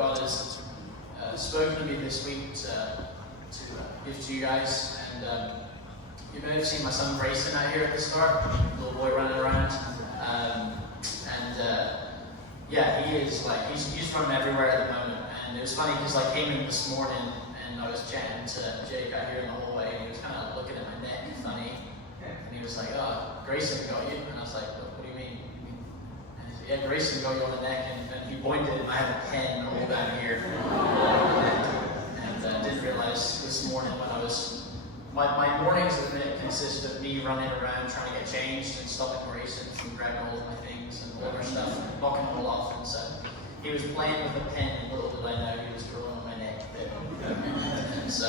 God has spoken to me this week to give to you guys. And you may have seen my son Grayson out here at the start, little boy running around. Yeah, he is like, he's running everywhere at the moment. And it was funny because I came in this morning and I was chatting to Jake out here in the hallway, and he was kind of looking at my neck funny. And he was like, "Oh, Grayson got you." And I was like, "What do you mean?" And he said, "Yeah, Grayson got you on the neck." And he pointed, and I had a pen all down here. And didn't realize this morning when I was, my mornings at the minute consist of me running around trying to get changed and stopping Grayson from grabbing all of my things and all of our stuff and knocking it all off. And so he was playing with a pen, and little did I know he was drawing on my neck there. And so,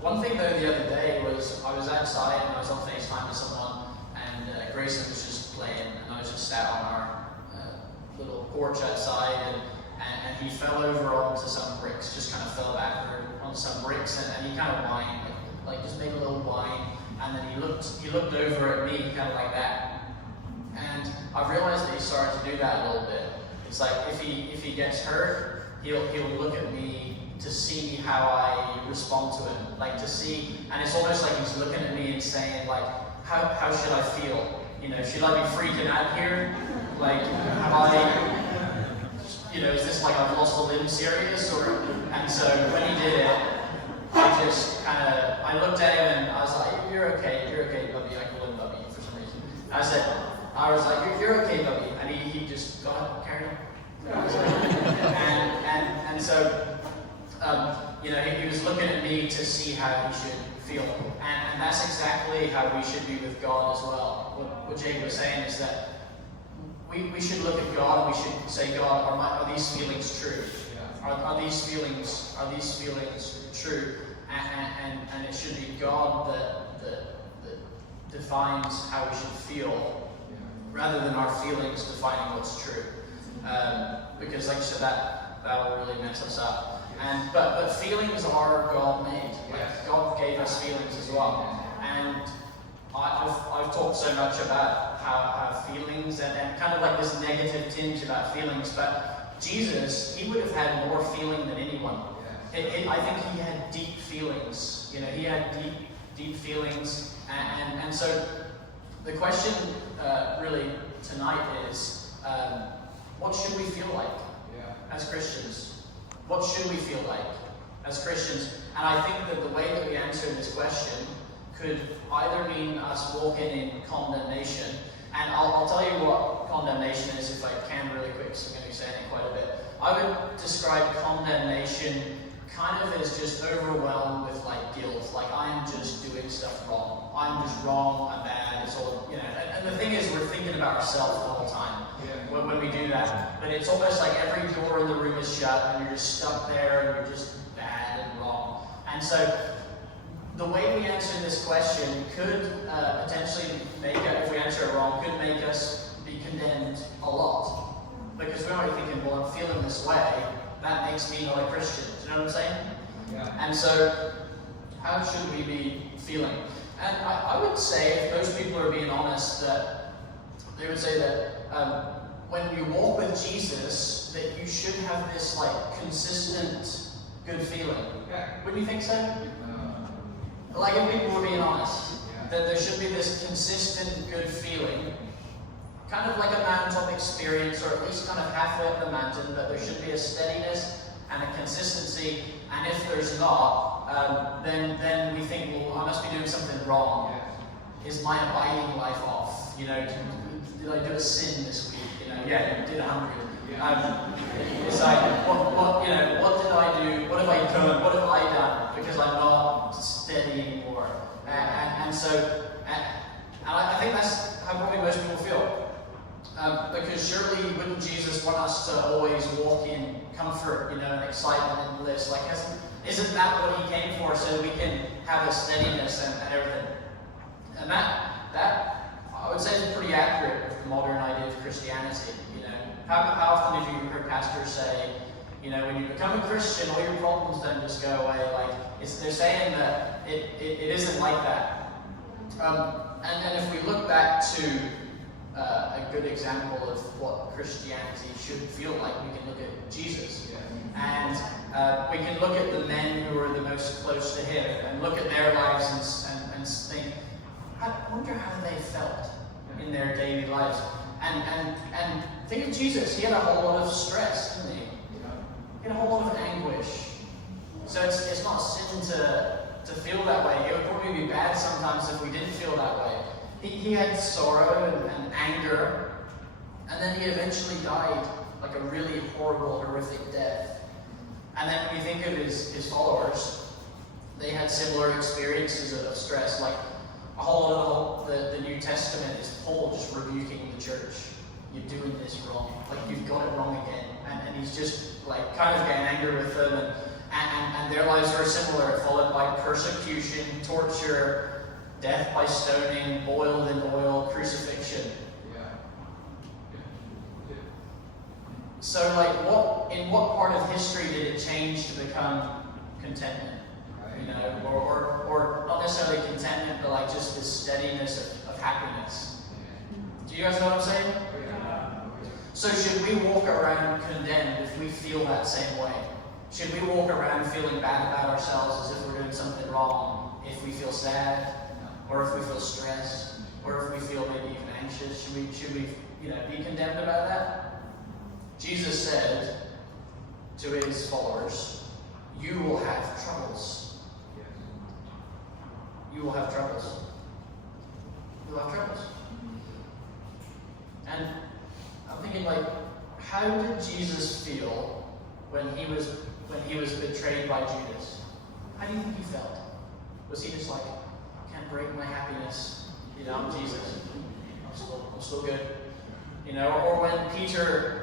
one thing though the other day was I was outside and I was on FaceTime with someone, and Grayson was just playing, and I was just sat on our little porch outside, and he fell over onto some bricks, just kind of fell backward onto some bricks, and he kind of whined, like just made a little whine, and then he looked over at me kind of like that, and I realized that he started to do that a little bit. It's like if he gets hurt, he'll look at me to see how I respond to him, like to see, and it's almost like he's looking at me and saying like, how should I feel? You know, should I be freaking out here? Like, have I, is this like I've lost a limb serious? And so when he did it, I looked at him and I was like, you're okay, Bubby. I call him Bubby for some reason. I was like, you're okay, Bubby. And he just got up and carried on. And so, he was looking at me to see how he should feel. And that's exactly how we should be with God as well. What Jake was saying is that we should look at God and we should say, God, are these feelings true? Are these feelings true? And it should be God that defines how we should feel, rather than our feelings defining what's true. Because like you said, that will really mess us up. But feelings are God-made. Like God gave us feelings as well. And I've talked so much about how feelings and kind of like this negative tinge about feelings, but Jesus, he would have had more feeling than anyone. I think he had deep feelings. He had deep feelings, and so the question really tonight is, what should we feel like as Christians? What should we feel like as Christians? And I think that the way that we answer this question could either mean us walking in condemnation, and I'll tell you what condemnation is if I can really quick, so I'm going to be saying it quite a bit. I would describe condemnation kind of as just overwhelmed with like guilt, like I'm just doing stuff wrong. I'm just wrong, I'm bad, it's all, and the thing is we're thinking about ourselves the whole time when we do that. But it's almost like every door in the room is shut and you're just stuck there and you're just bad and wrong. And so the way we answer this question could potentially if we answer it wrong, could make us be condemned a lot. Because we're already thinking, well, I'm feeling this way, that makes me not a Christian. Do you know what I'm saying? Yeah. And so, how should we be feeling? And I would say, if those people are being honest, that they would say that when you walk with Jesus, that you should have this like consistent good feeling. Yeah. Wouldn't you think so? Like if people were being honest, that there should be this consistent good feeling, kind of like a mountaintop experience, or at least kind of halfway up the mountain, but there should be a steadiness and a consistency. And if there's not, then we think, well, I must be doing something wrong. Is my abiding life off? Did I do a sin this week? Yeah, you did 100. It's like, what did I do? What have I done? What have I done? Because I'm not steady anymore. And so I think that's how probably most people feel. Because surely wouldn't Jesus want us to always walk in comfort, and excitement and bliss? Like, isn't that what he came for, so that we can have a steadiness and everything? And that I would say is pretty accurate with the modern idea of Christianity. How often have you heard pastors say, when you become a Christian, all your problems don't just go away? Like, they're saying that it isn't like that. And if we look back to a good example of what Christianity should feel like, we can look at Jesus. We can look at the men who are the most close to him and look at their lives and think, I wonder how they felt in their daily lives. And think of Jesus. He had a whole lot of stress, didn't he? He had a whole lot of anguish. So it's not sin to feel that way. It would probably be bad sometimes if we didn't feel that way. He had sorrow and anger, and then he eventually died like a really horrible, horrific death. And then when you think of his followers, they had similar experiences of stress. Like a whole lot of the New Testament is Paul just rebuking the church. You're doing this wrong. Like you've got it wrong again. And he's just like kind of getting angry with them. And their lives are similar, followed by persecution, torture, death by stoning, boiled in oil, crucifixion. So, like, in what part of history did it change to become contentment? You know, or not necessarily contentment, but like just this steadiness of happiness. Do you guys know what I'm saying? So, should we walk around condemned if we feel that same way? Should we walk around feeling bad about ourselves as if we're doing something wrong? If we feel sad, or if we feel stressed, or if we feel maybe even anxious, should we be condemned about that? Jesus said to his followers, you will have troubles. You will have troubles. You'll have troubles. And I'm thinking, like, how did Jesus feel when he was betrayed by Judas? How do you think he felt? Was he just like, I can't break my happiness, I'm Jesus. I'm still good. Or when Peter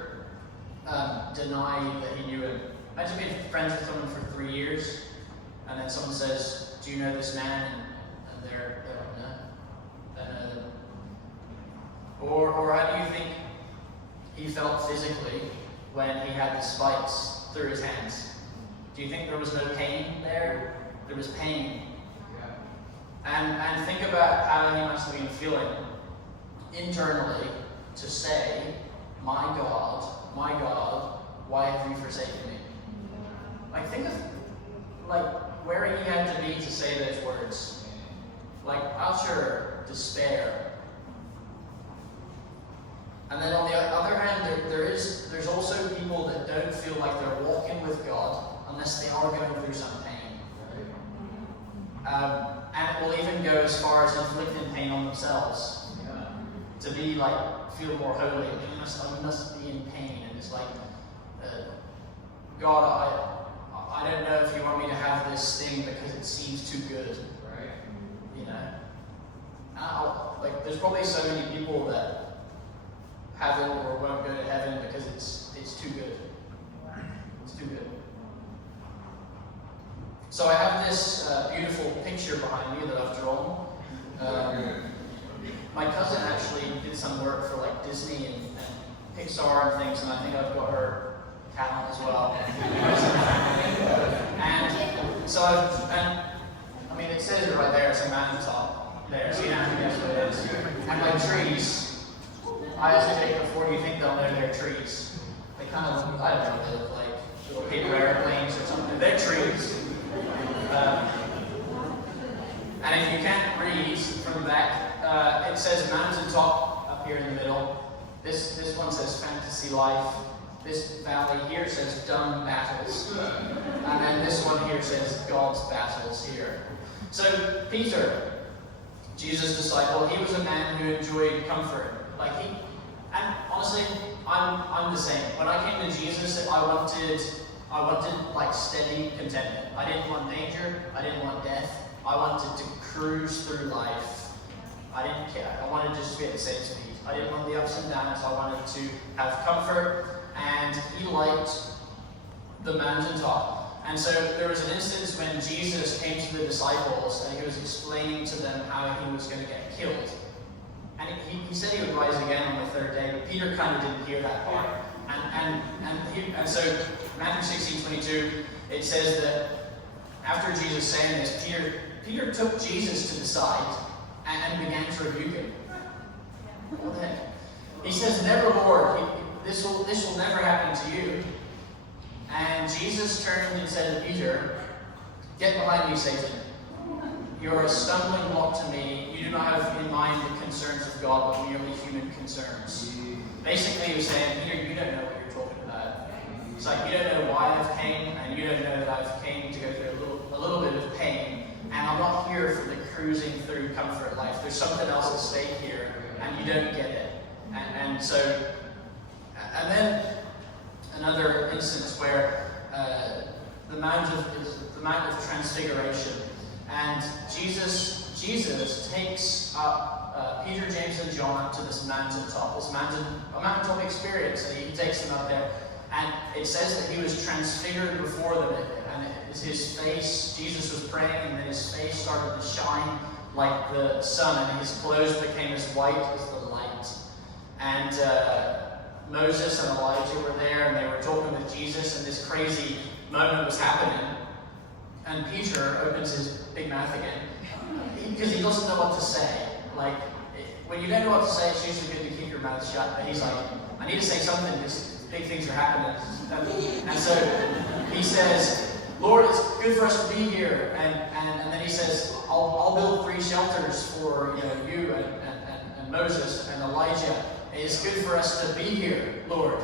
denied that he knew him. Imagine being friends with someone for 3 years, and then someone says, do you know this man? And they're like, no. Or how do you think he felt physically when he had the spikes through his hands? Do you think there was no pain there? There was pain. And think about how he must have been feeling internally to say, my God, why have you forsaken me? Like, think of where he had to be to say those words. Like utter despair. And then on the other hand, there's also people that don't feel like they're walking with God unless they are going through some pain. And it will even go as far as inflicting pain on themselves. To be feel more holy. I must be in pain. And it's like, God, I don't know if you want me to have this thing because it seems too good. There's probably so many people that haven't or won't go to heaven because it's too good. It's too good. So I have this beautiful picture behind me that I've drawn. My cousin actually did some work for Disney and Pixar and things, and I think I've got her talent as well. And so it says it right there. It's a mountaintop there, so you have to guess what it is. And my trees, I asked Jake before, do you think they'll know their trees? They kind of look, I don't know what they look like, little paper airplanes or something. They're trees. And if you can't read from the back, it says mountaintop up here in the middle. This one says fantasy life. This valley here says dumb battles. And then this one here says God's battles here. So Peter, Jesus' disciple, he was a man who enjoyed comfort. And honestly, I'm the same. When I came to Jesus, I wanted steady contentment. I didn't want danger. I didn't want death. I wanted to cruise through life. I didn't care. I wanted just to be at the same speed. I didn't want the ups and downs. I wanted to have comfort. And he liked the mountaintop. And so there was an instance when Jesus came to the disciples and he was explaining to them how he was going to get killed. And he said he would rise again on the third day, but Peter kind of didn't hear that part. And so Matthew 16:22, it says that after Jesus saying this, Peter took Jesus to the side and began to rebuke him. What the heck? He says, "Never, Lord, this will never happen to you." And Jesus turned and said to Peter, "Get behind me, Satan. You're a stumbling block to me. You do not have in mind the concerns of God, but merely human concerns." Basically, he was saying, Peter, you don't know what you're talking about. It's like, you don't know why I've came, and you don't know that I've came to go through a little bit of pain. And I'm not here for the cruising through comfort life. There's something else at stake here, and you don't get it. And then another instance where the Mount of Transfiguration, and Jesus takes up Peter, James, and John to this mountaintop, a mountaintop experience, and he takes them up there. And it says that he was transfigured before them, and his face, Jesus was praying, and then his face started to shine like the sun, and his clothes became as white as the light. And Moses and Elijah were there, and they were talking with Jesus, and this crazy moment was happening. And Peter opens his big mouth again, because he doesn't know what to say. Like, when you don't know what to say, it's usually good to keep your mouth shut. But he's like, I need to say something, because big things are happening. And so he says, Lord, it's good for us to be here. And then he says, I'll build 3 shelters for you and Moses and Elijah. It's good for us to be here, Lord.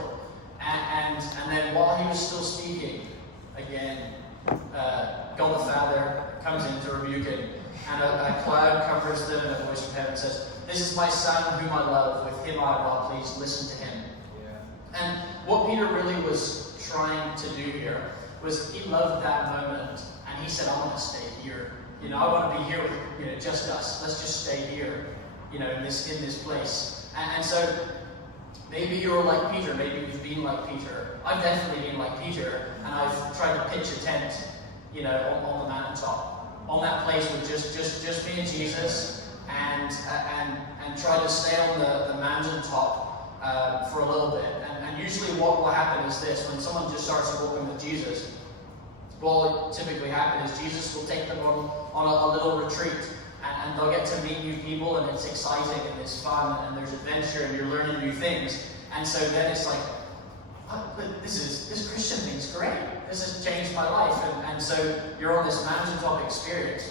And then while he was still speaking, again, God the Father comes in to rebuke him. And a cloud covers them, and a voice from heaven says, "This is my Son whom I love. With him I am well pleased. Listen to him." Yeah. And what Peter really was trying to do here was he loved that moment, and he said, "I want to stay here. I want to be here with just us. Let's just stay here, in this place." And so maybe you're like Peter. Maybe you've been like Peter. I've definitely been like Peter, and I've tried to pitch a tent, on the mountaintop. On that place with just me and Jesus, and try to stay on the mountaintop for a little bit. And usually what will happen is this: when someone just starts walking with Jesus, what will typically happen is Jesus will take them on a little retreat, and they'll get to meet new people, and it's exciting, and it's fun, and there's adventure, and you're learning new things. And so then it's like, this Christian thing's great. This has changed my life. And so you're on this mountaintop experience.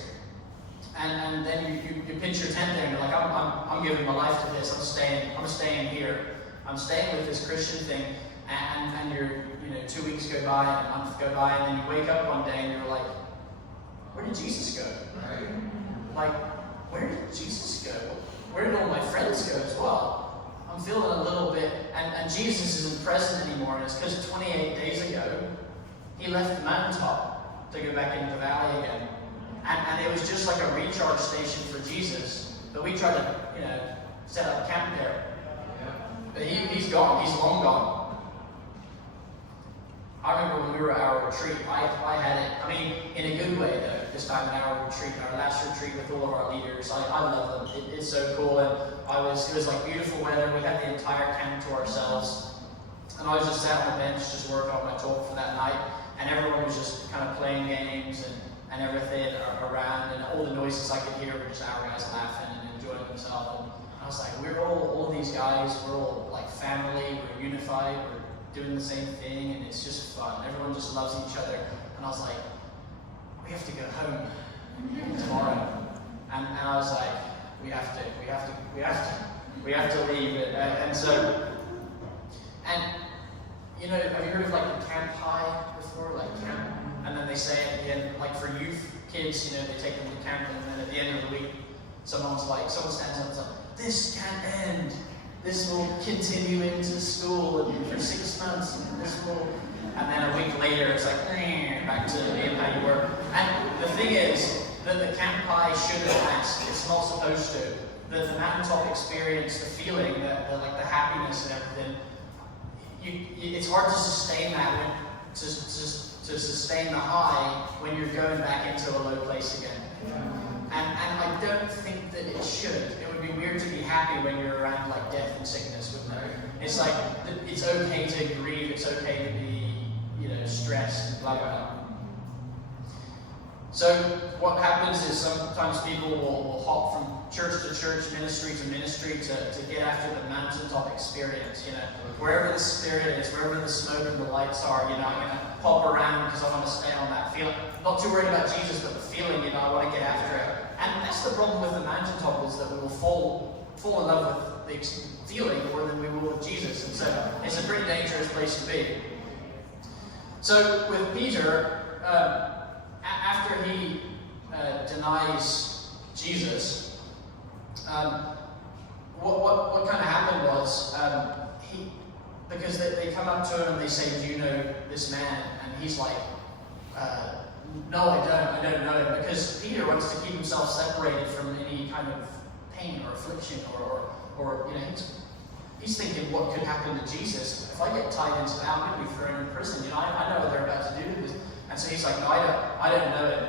And then you pitch your tent there, and you're like, I'm giving my life to this. I'm staying here. I'm staying with this Christian thing. And you're 2 weeks go by, and a month go by, and then you wake up one day and you're like, where did Jesus go? Right? Like, where did Jesus go? Where did all my friends go as well? I'm feeling a little bit, and Jesus isn't present anymore, and it's because 28 days ago, he left the mountaintop to go back into the valley again. And it was just like a recharge station for Jesus, but we tried to, set up camp there. But he's gone, he's long gone. I remember when we were at our retreat, I had it, in a good way though, this time at our retreat, our last retreat with all of our leaders. I love them, it's so cool, and it was like beautiful weather. We had the entire camp to ourselves, and I was just sat on the bench just working on my talk for that night, and everyone was just kind of playing games and everything around, and all the noises I could hear were just our guys laughing and enjoying themselves. And I was like, we're all these guys, we're all like family, we're unified, we're doing the same thing, and it's just fun. Everyone just loves each other. And I was like, we have to go home tomorrow. And I was like, we have to leave it. And so, have you heard of like the camp high before? Like camp, and then they say at the end, like for youth kids, they take them to camp, and then at the end of the week, someone stands up and is like, this can't end. This will continue into school and for 6 months, and then a week later it's like, back to being how you were. And the thing is that the camp high shouldn't last. It's not supposed to. The mountaintop experience, the feeling, the happiness and everything, it's hard to sustain that to sustain the high when you're going back into a low place again. And I don't think that it should. It would be weird to be happy when you're around like death and sickness, wouldn't it? It's like, it's okay to grieve, it's okay to be, stressed, blah, blah, blah. So what happens is sometimes people will hop from church to church, ministry to ministry to get after the mountaintop experience. Wherever the Spirit is, wherever the smoke and the lights are, I'm going to hop around because I want to stay on that feeling. Not too worried about Jesus, but the feeling, I want to get after it. And that's the problem with the mountaintop, is that we will fall in love with the feeling more than we will with Jesus. And so it's a pretty dangerous place to be. So with Peter, after he denies Jesus, what kind of happened was, because they come up to him and they say, "Do you know this man?" And he's like, "No, I don't know him," because Peter wants to keep himself separated from any kind of pain or affliction, or he's thinking, what could happen to Jesus if I get tied into that? I'm going to be thrown in prison. I know what they're about to do to this. And so he's like, "No, I don't know him."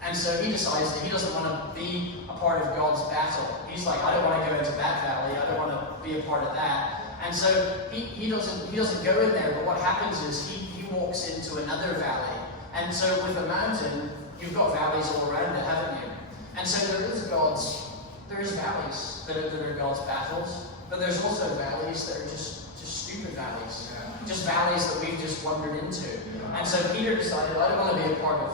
And so he decides that he doesn't want to be a part of God's battle. He's like, "I don't want to go into that valley. I don't want to be a part of that." And so he doesn't go in there. But what happens is he walks into another valley. And so with a mountain, you've got valleys all around it, haven't you? And so there is valleys that are God's battles, but there's also valleys that are just stupid valleys. Just valleys that we've just wandered into. And so Peter decided, I don't want to be a part of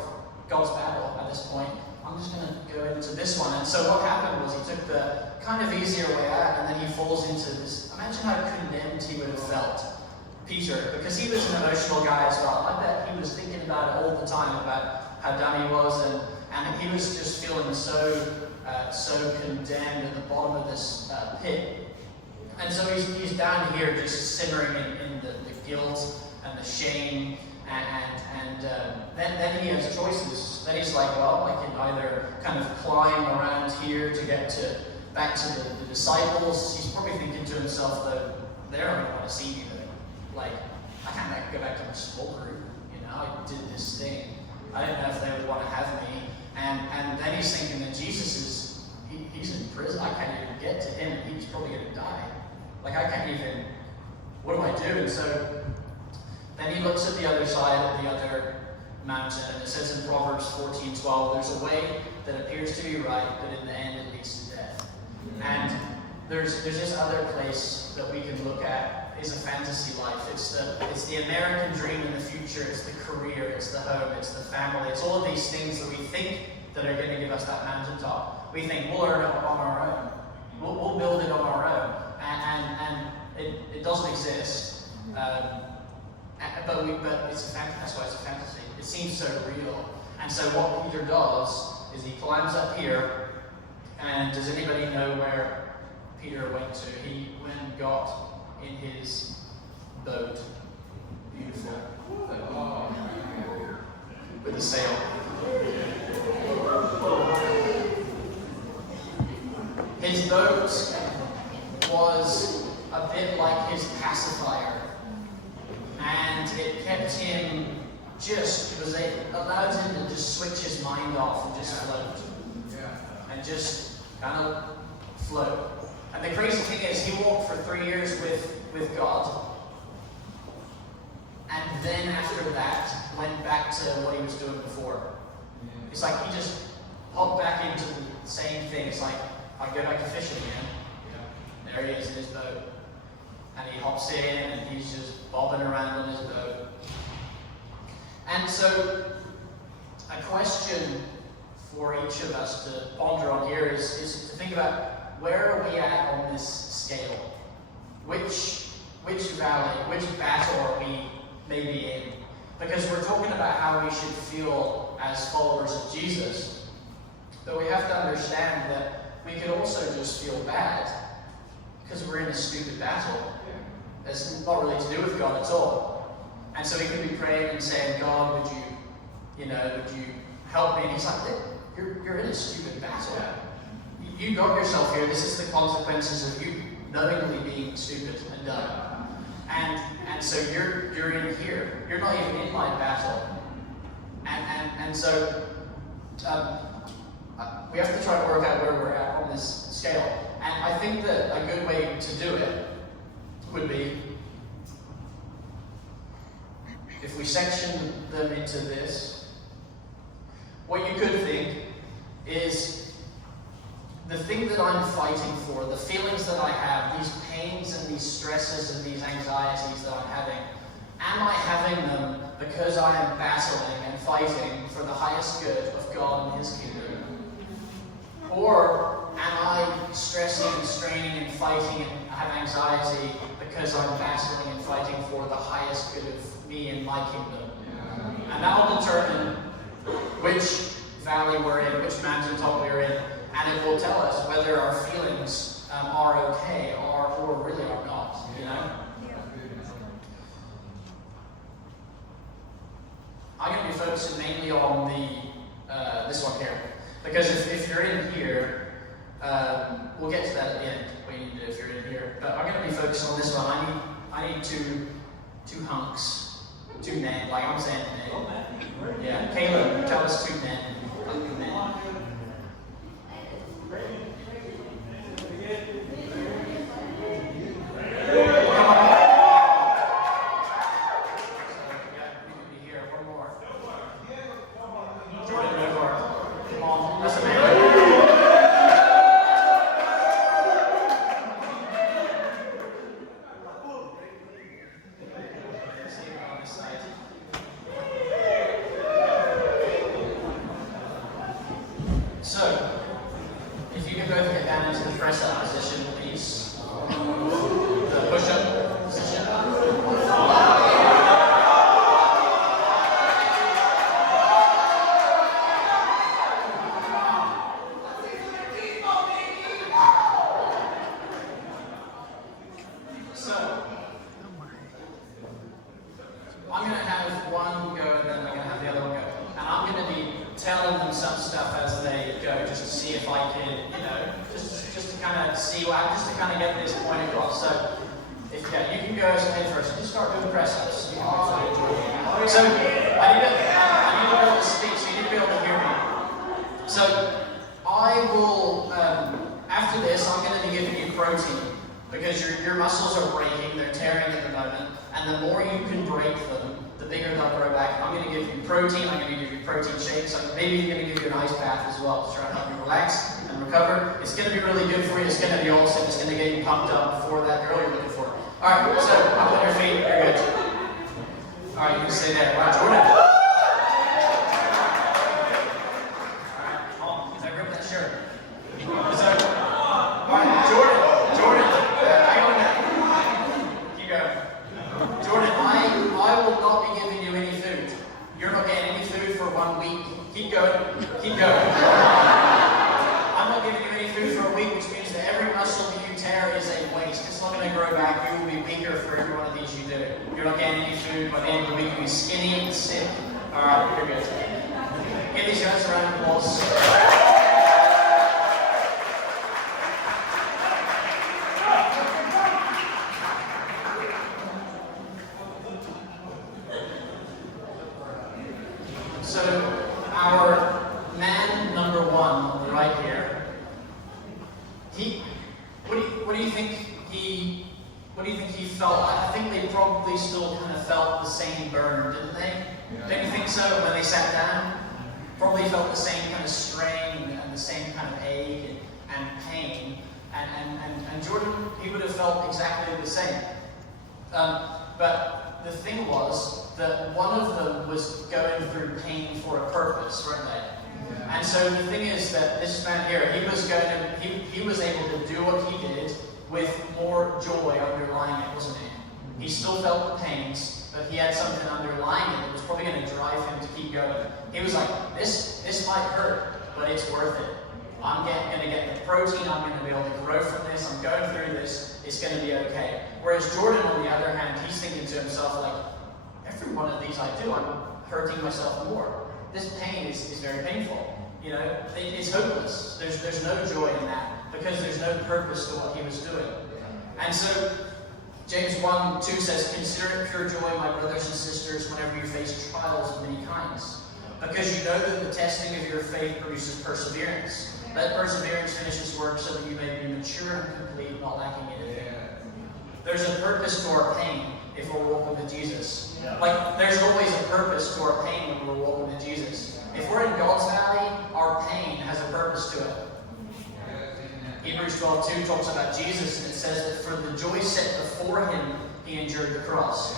God's battle at this point. I'm just going to go into this one. And so what happened was he took the kind of easier way out, and then he falls into this. Imagine how condemned he would have felt, Peter, because he was an emotional guy as well. I bet he was thinking about it all the time, about how dumb he was, and he was just feeling so condemned at the bottom of this pit. And so he's down here just simmering in the guilt and the shame, and then he has choices. Then he's like, well, I can either kind of climb around here to get back to the disciples. He's probably thinking to himself, though, they don't really want to see me, though. Like, I can't go back to my small group. I did this thing. I don't know if they would want to have me. And then he's thinking that Jesus he's in prison. I can't even get to him. He's probably going to die. Like, I can't even, what do I do? And so then he looks at the other side of the other mountain, and it says in Proverbs 14:12, there's a way that appears to be right, but in the end it leads to death. And there's this other place that we can look at, is a fantasy life. It's the American dream in the future. It's the career, it's the home, it's the family. It's all of these things that we think that are going to give us that mountaintop. We think we'll earn it on our own. We'll build it on our own. And it doesn't exist. But it's a fantasy. That's why it's a fantasy. It seems so real. And so what Peter does is he climbs up here. And does anybody know where Peter went to? He went and got in his boat. Beautiful. With a sail. His boat was a bit like his pacifier. And it kept him it allowed him to just switch his mind off and just float. And just kind of float. And the crazy thing is, he walked for 3 years with God. And then after that, went back to what he was doing before. It's like he just hopped back into the same thing. It's like, I'll go back to fishing again. There he is in his boat. And he hops in and he's just bobbing around on his boat. And so, a question for each of us to ponder on here is to think about, where are we at on this scale? Which valley, which battle are we maybe in? Because we're talking about how we should feel as followers of Jesus. But we have to understand that we could also just feel bad because we're in a stupid battle. It's not really to do with God at all. And so we could be praying and saying, God, would you help me? And he's like, you're in a stupid battle. You got yourself here. This is the consequences of you knowingly being stupid and dumb. And so you're in here. You're not even in my battle. And so we have to try to work out where we're at on this scale. And I think that a good way to do it would be, if we section them into this, what you could think is the thing that I'm fighting for, the feelings that I have, these pains and these stresses and these anxieties that I'm having, am I having them because I am battling and fighting for the highest good of God and His kingdom? Or am I stressing and straining and fighting and have anxiety because I'm battling and fighting for the highest good of me and my kingdom? And that will determine which valley we're in, which mountaintop we're in, and it will tell us whether our feelings are okay or really are not, you know? I'm going to be focusing mainly on this one here. Because if you're in here, we'll get to that at the end, what you need to do if you're in here. But I'm going to be focusing on this one. I need two hunks, two men, like I'm saying men. Yeah, Caleb, tell us two men. Two men. And so James 1:2 says, "Consider it pure joy, my brothers and sisters, whenever you face trials of many kinds, because you know that the testing of your faith produces perseverance. Let perseverance finish its work so that you may be mature and complete, not lacking anything." There's a purpose to our pain if we're walking with Jesus. Like, there's always a purpose to our pain when we're walking with Jesus. If we're in God's valley, 12:2 talks about Jesus, and it says that for the joy set before him, he endured the cross.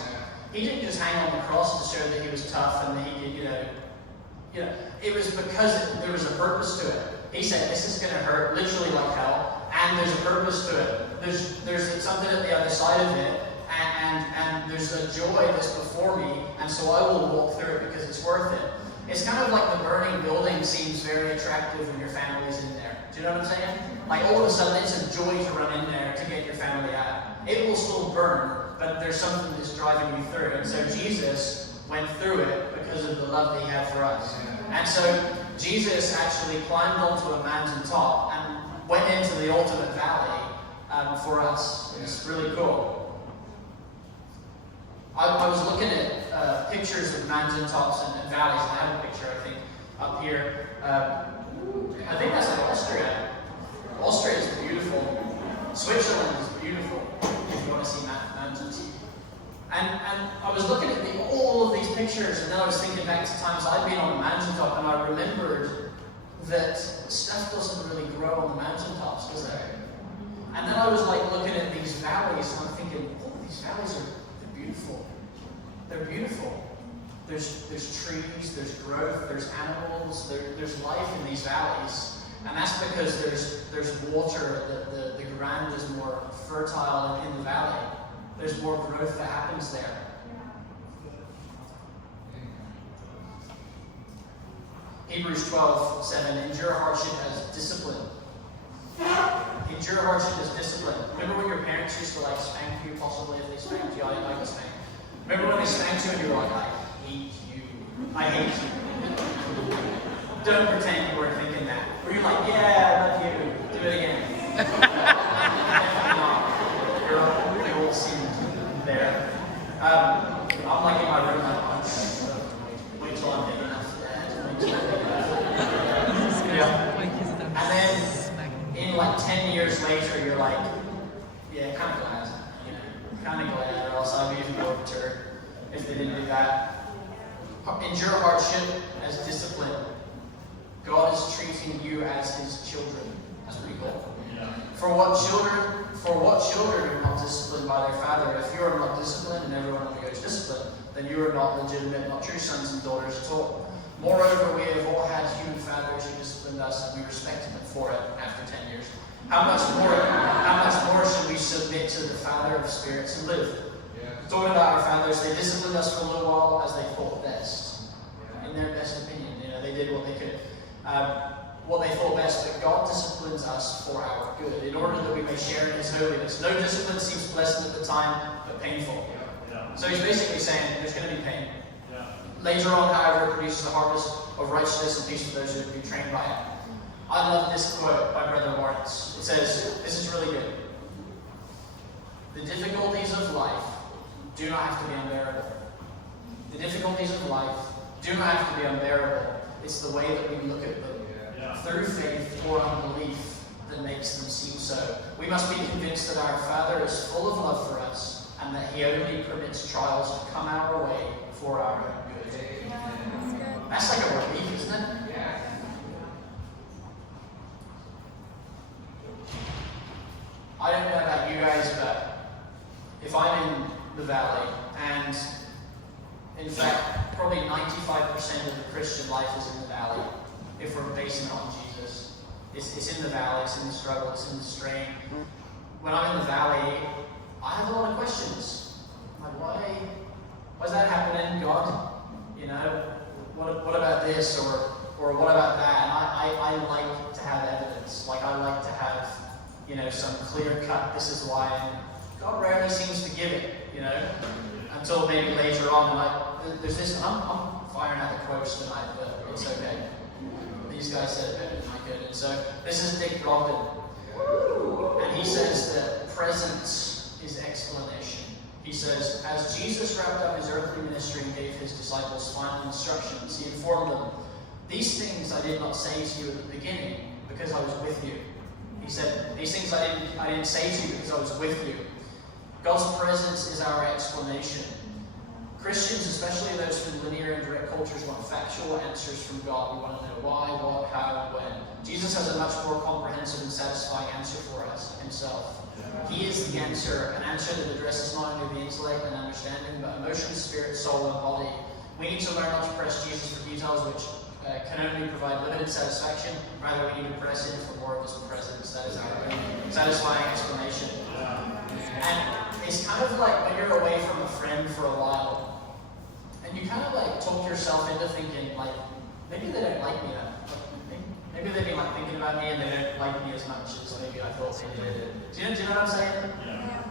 He didn't just hang on the cross to show that he was tough and that he could, it was because there was a purpose to it. He said, this is going to hurt, literally like hell, and there's a purpose to it. There's something at the other side of it, and there's a joy that's before me, and so I will walk through it because it's worth it. It's kind of like the burning building seems very attractive when your family's in there. Do you know what I'm saying? Like all of a sudden it's a joy to run in there to get your family out. It will still burn, but there's something that's driving you through. And so Jesus went through it because of the love that he had for us. And so Jesus actually climbed onto a mountaintop and went into the ultimate valley for us. It's really cool. I was looking at pictures of mountaintops and valleys, and I have a picture, I think, up here. I think that's like Austria. Austria is beautiful. Switzerland is beautiful, if you want to see mountains. And I was looking at all of these pictures, and then I was thinking back to times I'd been on a mountaintop, and I remembered that stuff doesn't really grow on the mountaintops, does it? And then I was like looking at these valleys, and I'm thinking, oh, these valleys are beautiful. They're beautiful. There's trees, there's growth, there's animals, there's life in these valleys. And that's because there's water, the ground is more fertile in the valley. There's more growth that happens there. Hebrews 12:7, endure hardship as discipline. Endure hardship as discipline. Remember when your parents used to like spank you, possibly if they spanked you? I got spanked. Remember when they spanked you and you were like, I hate you. I hate you. Don't pretend you weren't thinking that. Or you're like, yeah, I love you. Do it again. You're all sinned there. I'm like in my room, wait till I'm big enough. Yeah. And then in like 10 years later, you're like, yeah, kind of glad. Kind of glad, or else I'd be even more perturbed if they didn't do that. Endure hardship as discipline. God is treating you as his children. That's pretty cool. Yeah. For what children are not disciplined by their father? If you are not disciplined and everyone undergoes discipline, then you are not legitimate, not true sons and daughters at all. Moreover, we have all had human fathers who disciplined us, and we respected them for it after 10 years. How much more should we submit to the Father of spirits and live? Yeah. Talking about our fathers, they disciplined us for a little while as they thought best. Yeah. In their best opinion, they did what they could. What they thought best, but God disciplines us for our good, in order that we may share in his holiness. No discipline seems pleasant at the time, but painful. Yeah. So he's basically saying there's going to be pain. Yeah. Later on, however, it produces a harvest of righteousness and peace for those who have been trained by it. I love this quote by Brother Lawrence. It says, this is really good. The difficulties of life do not have to be unbearable. The difficulties of life do not have to be unbearable. It's the way that we look at them through faith or unbelief that makes them seem so. We must be convinced that our Father is full of love for us and that he only permits trials to come our way for our own good. That's like a relief, isn't it? Yeah. I don't know about you guys, but if I'm in the valley, and in fact, probably 95% of the Christian life is in the valley, if we're basing it on Jesus. It's in the valley, it's in the struggle, it's in the strain. When I'm in the valley, I have a lot of questions. I'm like, why is that happening, God? What about this, or what about that? And I like to have evidence. Like, I like to have, some clear cut, this is why. And God rarely seems to give it, until maybe later on. And there's this, I'm firing out the quotes tonight, but it's okay. These guys said it better than I could. And so this is Dick Brogden. And he says that presence is explanation. He says, as Jesus wrapped up his earthly ministry and gave his disciples final instructions, he informed them, these things I did not say to you at the beginning because I was with you. He said, these things I didn't say to you because I was with you. God's presence is our explanation. Christians, especially those from linear and direct cultures want factual answers from God. We want to know why, what, how, and when. Jesus has a much more comprehensive and satisfying answer for us himself. He is the answer, an answer that addresses not only the intellect and understanding, but emotion, spirit, soul, and body. We need to learn not to press Jesus for details which can only provide limited satisfaction. Rather, we need to press in for more of his presence. That is our only satisfying explanation. And it's kind of like when you're away from a friend for a while, and you kind of like talk yourself into thinking, like, maybe they don't like me now. Maybe they've been like thinking about me and they don't like me as much as maybe I thought they did. Do you know what I'm saying? Yeah.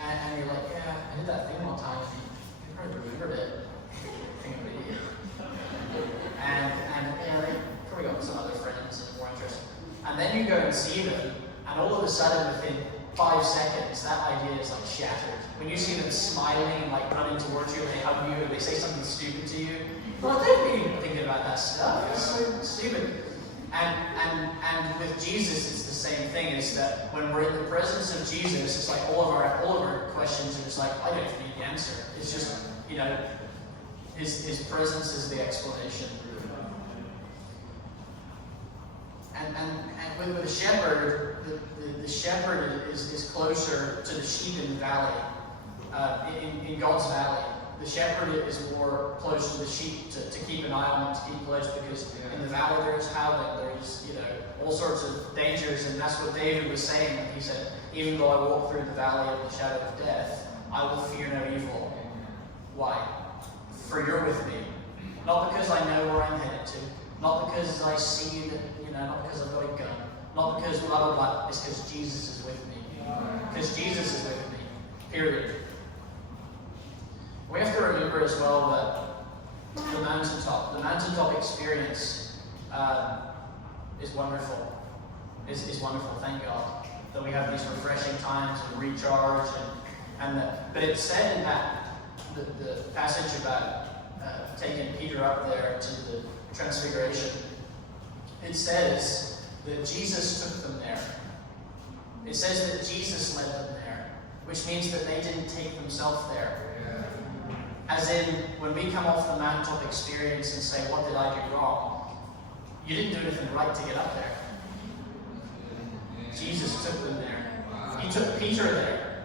And you're like, yeah, I did that thing one time. You probably remembered it. And yeah, they probably got some other friends and more interested. And then you go and see them, and all of a sudden within 5 seconds, that idea is like shattered. When you see them smiling and like running towards you and they hug you and they say something stupid to you, well, they've been thinking about that stuff. It's so stupid. And with Jesus, it's the same thing. Is that when we're in the presence of Jesus, it's like all of our questions are just like, I don't need the answer. It's just, you know, his presence is the explanation. And with a shepherd, the shepherd is closer to the sheep in the valley, in God's valley. The shepherd is more close to the sheep to keep an eye on them, to keep close, because in the valley there's howling, there's, you know, all sorts of dangers, and that's what David was saying. He said, even though I walk through the valley of the shadow of death, I will fear no evil. Why? For you're with me. Not because I know where I'm headed to, not because I see that, you know, not because I've got a gun, not because blah blah blah, it's because Jesus is with me. Because Jesus is with me. Period. We have to remember as well that the mountaintop experience is wonderful. Is wonderful, thank God. That we have these refreshing times and recharge, but it said in that the passage about taking Peter up there to the Transfiguration, it says that Jesus took them there. It says that Jesus led them there, which means that they didn't take themselves there. As in, when we come off the mountaintop experience and say, what did I do wrong? You didn't do anything right to get up there. Jesus took them there. He took Peter there.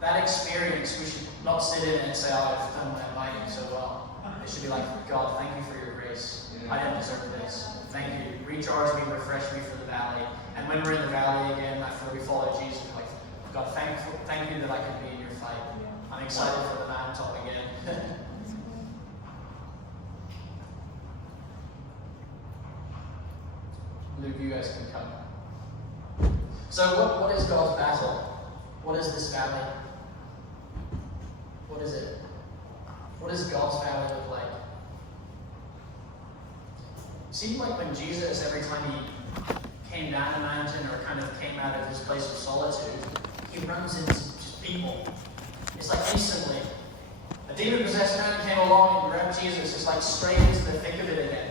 That experience, we should not sit in it and say, oh, I've done my mining so well. It should be like, God, thank you for your grace. I don't deserve this. Thank you. Recharge me, refresh me for the valley. And when we're in the valley again, after we follow Jesus, we're like, God, thank you that I can be in your fight. I'm excited for the mountaintop again. Luke, you guys can come. So what is God's battle? What is this valley? What is it? What does God's valley look like? It seemed like when Jesus, every time he came down a mountain or kind of came out of his place of solitude, he runs into just people. It's like instantly. A demon-possessed man came along and grabbed Jesus. It's like straight into the thick of it again.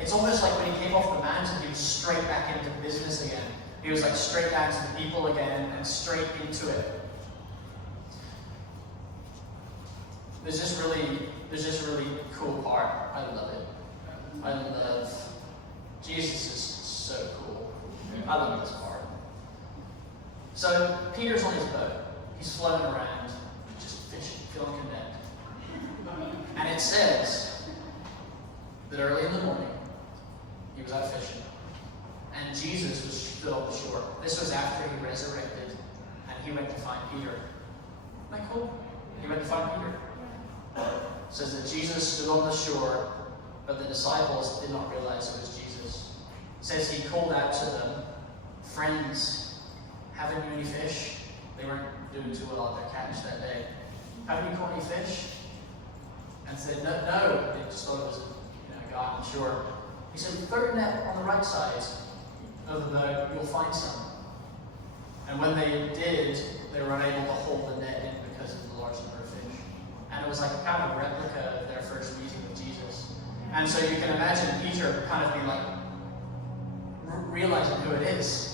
It's almost like when he came off the mountain, he was straight back into business again. He was like straight down to the people again and straight into it. There's this really cool part. I love it. I love Jesus is so cool. I love this part. So Peter's on his boat. He's floating around, just fishing, feeling content. And it says that early in the morning, he was out fishing. And Jesus was stood on the shore. This was after he resurrected, and he went to find Peter. Isn't that cool? He went to find Peter. It says that Jesus stood on the shore, but the disciples did not realize it was Jesus. It says he called out to them, friends, haven't you any fish? They weren't doing too well at their catch that day. Haven't you caught any fish? And said, no. They just thought it was God, I'm sure. He said, throw your net on the right side of the boat, you'll find some. And when they did, they were unable to hold the net in because of the large number of fish. And it was like kind of a replica of their first meeting with Jesus. And so you can imagine Peter kind of being like, realizing who it is.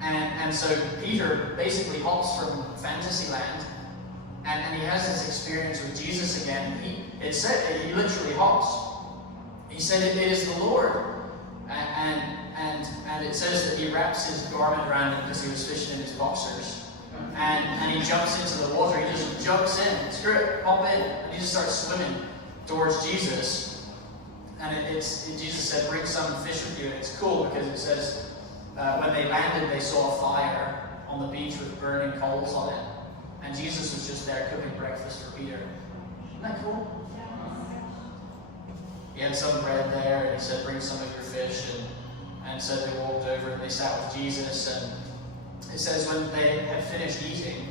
And so Peter basically hops from fantasy land, and he has this experience with Jesus again. it said, he literally hops. He said, it is the Lord. And it says that he wraps his garment around him because he was fishing in his boxers. And he jumps into the water. He just jumps in. Screw it, hop in. And he just starts swimming towards Jesus. And Jesus said, bring some fish with you. And it's cool because it says, when they landed, they saw a fire on the beach with burning coals on it. And Jesus was just there cooking breakfast for Peter. Isn't that cool? He had some bread there, and he said, bring some of your fish. And so they walked over and they sat with Jesus. And it says when they had finished eating,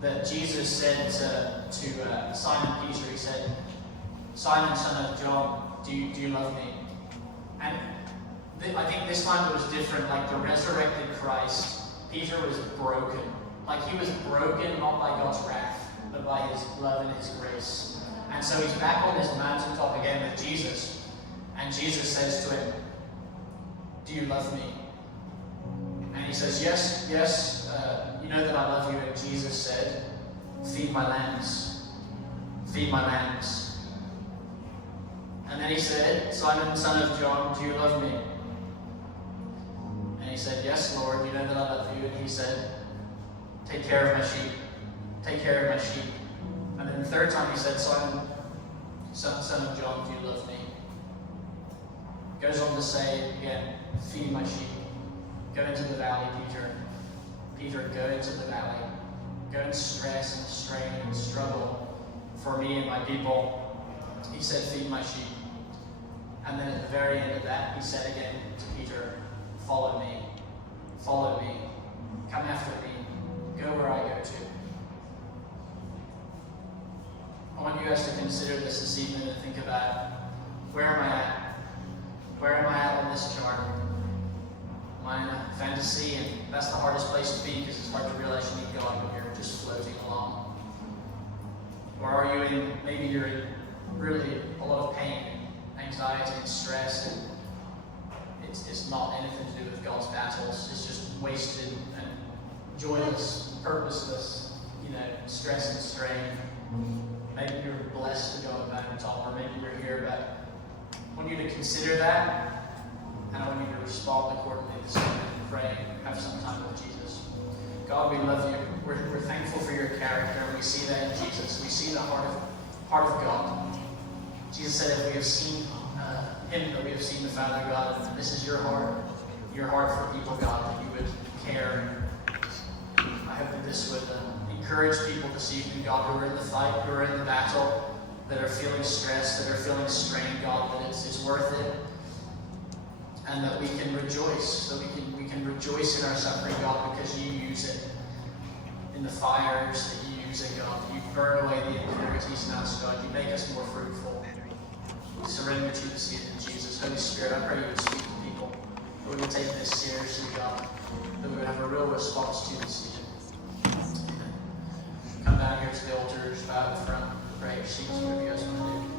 that Jesus said to Simon Peter, he said, Simon, son of John, do you love me? And I think this time it was different. Like the resurrected Christ, Peter was broken. Like he was broken not by God's wrath, but by his love and his grace. And so he's back on this mountaintop again with Jesus. And Jesus says to him, do you love me? And he says, yes, you know that I love you. And Jesus said, feed my lambs. Feed my lambs. And then he said, Simon, son of John, do you love me? And he said, yes, Lord, you know that I love you. And he said, take care of my sheep. Take care of my sheep. And then the third time he said, Simon, son of John, do you love me? Goes on to say again, feed my sheep. Go into the valley, Peter. Peter, go into the valley. Go and stress and strain and struggle for me and my people. He said, feed my sheep. And then at the very end of that, he said again to Peter, follow me. Follow me. Come after me. Go where I go to. I want you guys to consider this evening and think about, where am I at? Where am I at on this chart? Am I in a fantasy? And that's the hardest place to be because it's hard to realize you need God when you're just floating along. Or are you in, maybe you're in really a lot of pain, anxiety, and stress, and it's not anything to do with God's battles. It's just wasted and joyless, purposeless, stress and strain. Maybe you're blessed to go on a mountaintop, or maybe you're here, but I want you to consider that, and I want you to respond accordingly this evening and pray and have some time with Jesus. God, we love you. We're thankful for your character. We see that in Jesus. We see the heart of God. Jesus said, if we have seen him, that we have seen the Father God. And this is your heart for people, God, that you would care. I hope that this would encourage people this evening, God, who are in the fight, who are in the battle, that are feeling stressed, that are feeling strained, God, that it's worth it. And that we can rejoice, that we can rejoice in our suffering, God, because you use it in the fires, that you use it, God. You burn away the impurities in us, God. You make us more fruitful. We surrender to you this evening, Jesus. Holy Spirit, I pray you would speak to people, that we would take this seriously, God, that we would have a real response to this evening. Come down here to the altars, bow at the front, pray your seats, whatever you guys want to do.